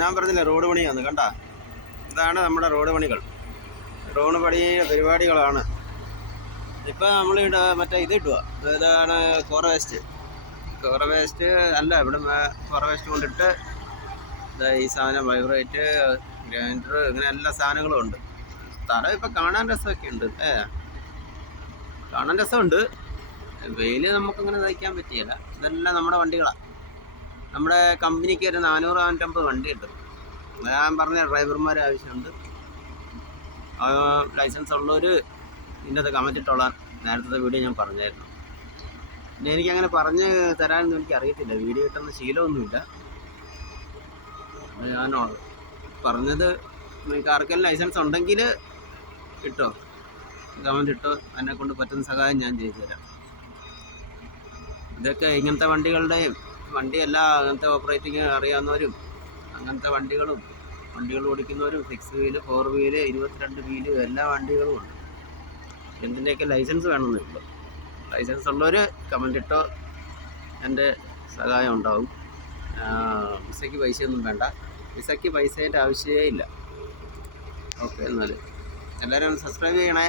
ഞാൻ പറഞ്ഞില്ലേ റോഡ് പണിയാന്ന് കണ്ട. ഇതാണ് നമ്മുടെ റോഡ് പണികൾ. റോഡ് പണി പരിപാടികളാണ്. ഇപ്പം നമ്മളിവിടെ മറ്റേ ഇത് ഇട്ടുക, ഇതാണ് കോറ വേസ്റ്റ് അല്ല, ഇവിടെ കോറ വേസ്റ്റ് കൊണ്ടിട്ട് ഈ സാധനം വൈബ്രേറ്റ്, ഗ്രൈൻഡർ, ഇങ്ങനെ എല്ലാ സാധനങ്ങളും ഉണ്ട്. സ്ഥലം ഇപ്പം കാണാൻ രസമൊക്കെ ഉണ്ട്, കാണാൻ രസമുണ്ട്. വെയിൽ നമുക്കങ്ങനെ തയ്ക്കാൻ പറ്റിയല്ല. ഇതെല്ലാം നമ്മുടെ വണ്ടികളാണ്. നമ്മുടെ കമ്പനിക്ക് ഒരു 400-450 വണ്ടിയുണ്ട്. ഞാൻ പറഞ്ഞ ഡ്രൈവർമാർ ആവശ്യമുണ്ട്. ലൈസൻസ് ഉള്ളവർ ഇതിൻ്റെ കമൻറ്റ് ഇട്ടോളാൻ നേരത്തെ വീഡിയോ ഞാൻ പറഞ്ഞായിരുന്നു. പിന്നെ എനിക്കങ്ങനെ പറഞ്ഞ് തരാനൊന്നും എനിക്കറിയത്തില്ല, വീഡിയോ കിട്ടുന്ന ശീലമൊന്നുമില്ല. ഞാനോ പറഞ്ഞത്, നിങ്ങൾക്ക് ആർക്കെങ്കിലും ലൈസൻസ് ഉണ്ടെങ്കിൽ ഇട്ടോ, കമൻറ്റ് ഇട്ടോ, എന്നെക്കൊണ്ട് പറ്റുന്ന സഹായം ഞാൻ ചെയ്തു തരാം. ഇതൊക്കെ ഇങ്ങനത്തെ വണ്ടികളുടെയും വണ്ടിയെല്ലാം അങ്ങനത്തെ ഓപ്പറേറ്റിങ് അറിയാവുന്നവരും അങ്ങനത്തെ വണ്ടികൾ ഓടിക്കുന്നവരും 6 വീല്, 4 വീല്, 22 വീല് എല്ലാ വണ്ടികളും ഉണ്ട്. എന്തിൻ്റെയൊക്കെ ലൈസൻസ് വേണമെന്നില്ല. ലൈസൻസ് ഉള്ളവർ കമൻറ്റ് ഇട്ടോ, എൻ്റെ സഹായം ഉണ്ടാവും. വിസയ്ക്ക് പൈസയൊന്നും വേണ്ട. വിസയ്ക്ക് പൈസേൻ്റെ ആവശ്യമേ ഇല്ല. ഓക്കെ, എന്നാൽ എല്ലാവരും സബ്സ്ക്രൈബ് ചെയ്യണേ.